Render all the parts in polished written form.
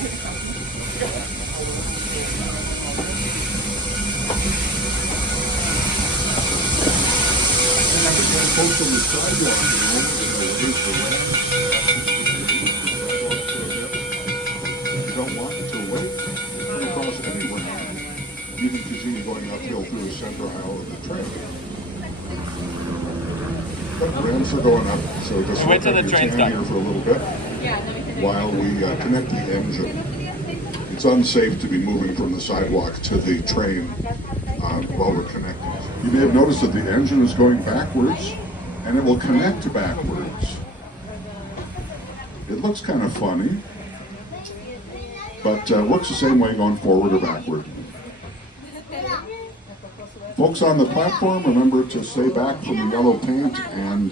Folks on the sidewalk, you don't want to wait. Come across anywhere. You can continue going uphill through the center aisle of the train. But ramps are going up, so just wait till the train's done here for a little bit while we connect the engine. It's unsafe to be moving from the sidewalk to the train while we're connecting. You may have noticed that the engine is going backwards, and it will connect backwards. It looks kind of funny, but works the same way going forward or backward. Folks on the platform, remember to stay back from the yellow paint and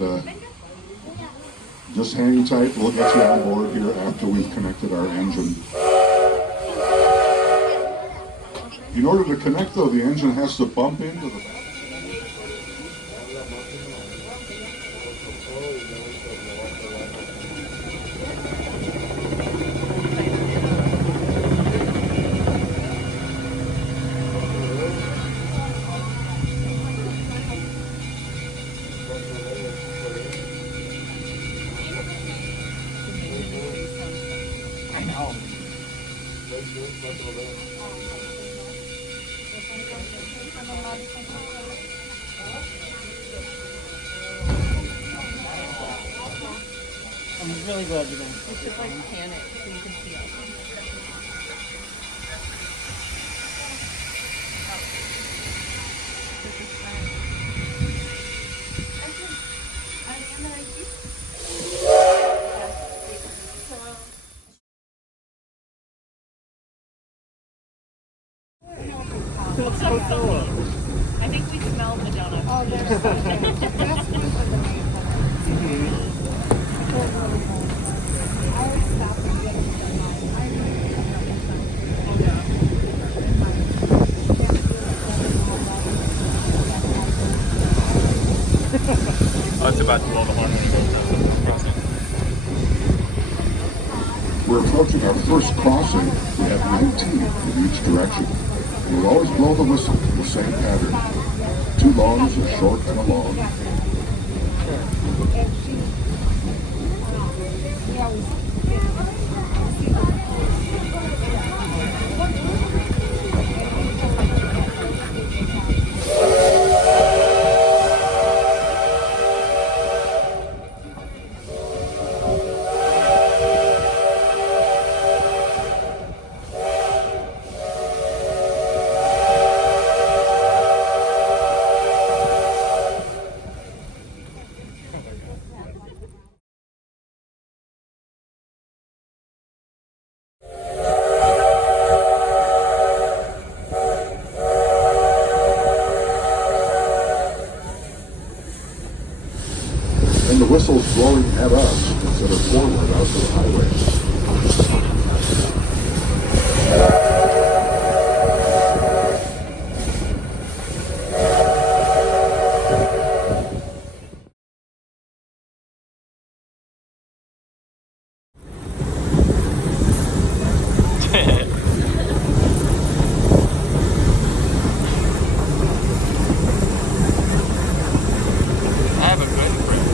just hang tight. We'll get you on board here after we've connected our engine. In order to connect, though, the engine has to bump into the... I'm really glad you're done. You should like pan it so you can see it. I think we smelled the donuts. Oh, there's Oh, it's about to blow the horn when it goes down the crossing. We're approaching our first crossing. We have 19 in each direction. We'll always blow the whistle in the same pattern. 2 longs, a short, and a long. And the whistle's blowing at us instead of forward out to the highway. I have a good grip.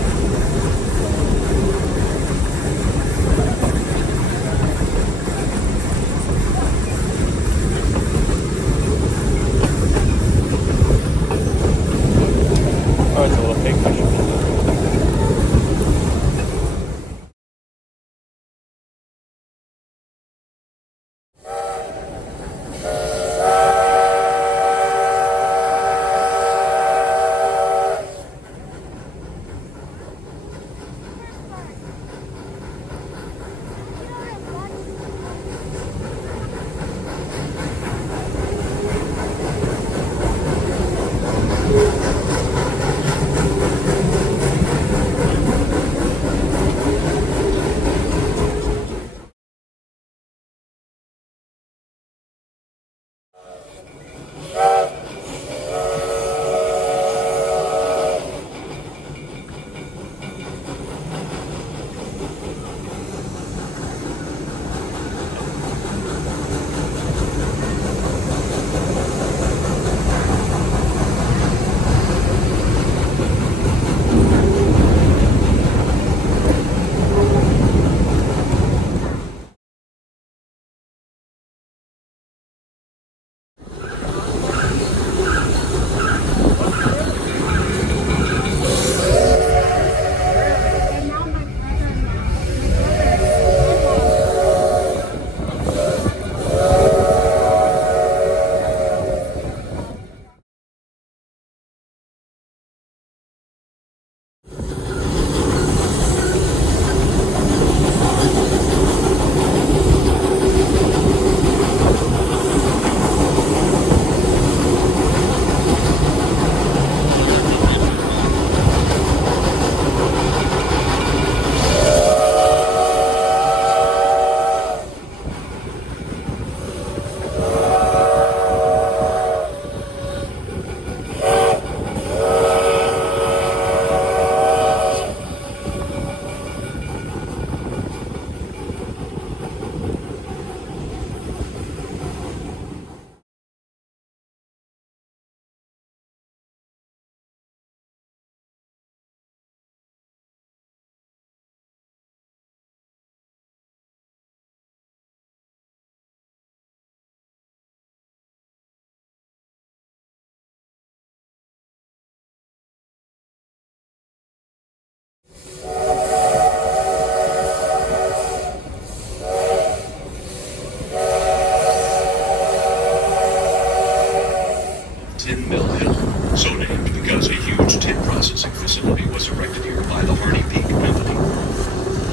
by the Harney Peak Company.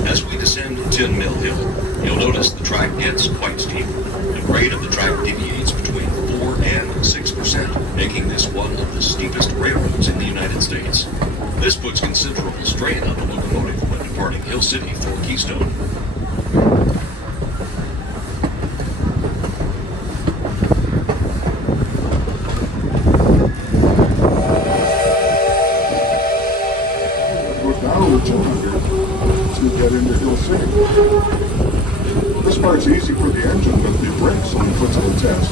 As we descend Tin Mill Hill, you'll notice the track gets quite steep. The grade of the track deviates between 4 and 6%, making this one of the steepest railroads in the United States. This puts considerable strain on the locomotive when departing Hill City for Keystone. It goes down over 200 to get into Hill City. This part's easy for the engine, but the brakes when put to the test,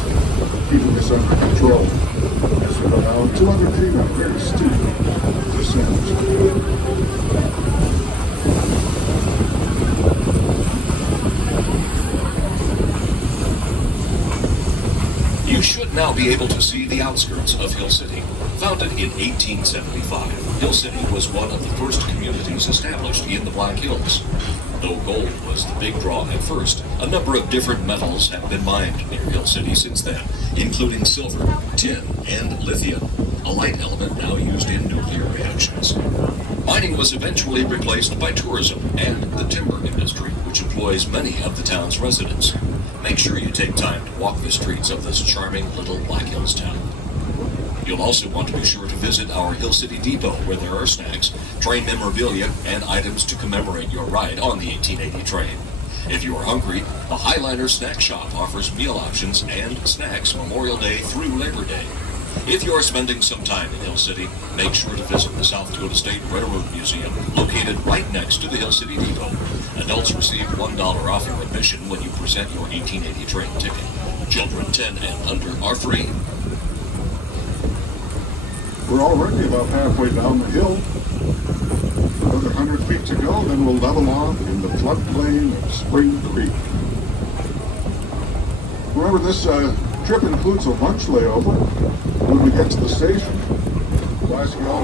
keeping this under control. As we go down 200 feet on a very steep descent. You should now be able to see the outskirts of Hill City. Founded in 1875, Hill City was one of the first communities established in the Black Hills. Though gold was the big draw at first, a number of different metals have been mined near Hill City since then, including silver, tin, and lithium, a light element now used in nuclear reactions. Mining was eventually replaced by tourism and the timber industry, which employs many of the town's residents. Make sure you take time to walk the streets of this charming little Black Hills town. You'll also want to be sure to visit our Hill City Depot, where there are snacks, train memorabilia, and items to commemorate your ride on the 1880 train. If you are hungry, the Highliner Snack Shop offers meal options and snacks Memorial Day through Labor Day. If you are spending some time in Hill City, make sure to visit the South Dakota State Railroad Museum, located right next to the Hill City Depot. Adults receive $1 off your admission when you present your 1880 train ticket. Children 10 and under are free. We're already about halfway down the hill. Another 100 feet to go, then we'll level off in the floodplain of Spring Creek. Remember, this trip includes a lunch layover when we get to the station. We'll ask you all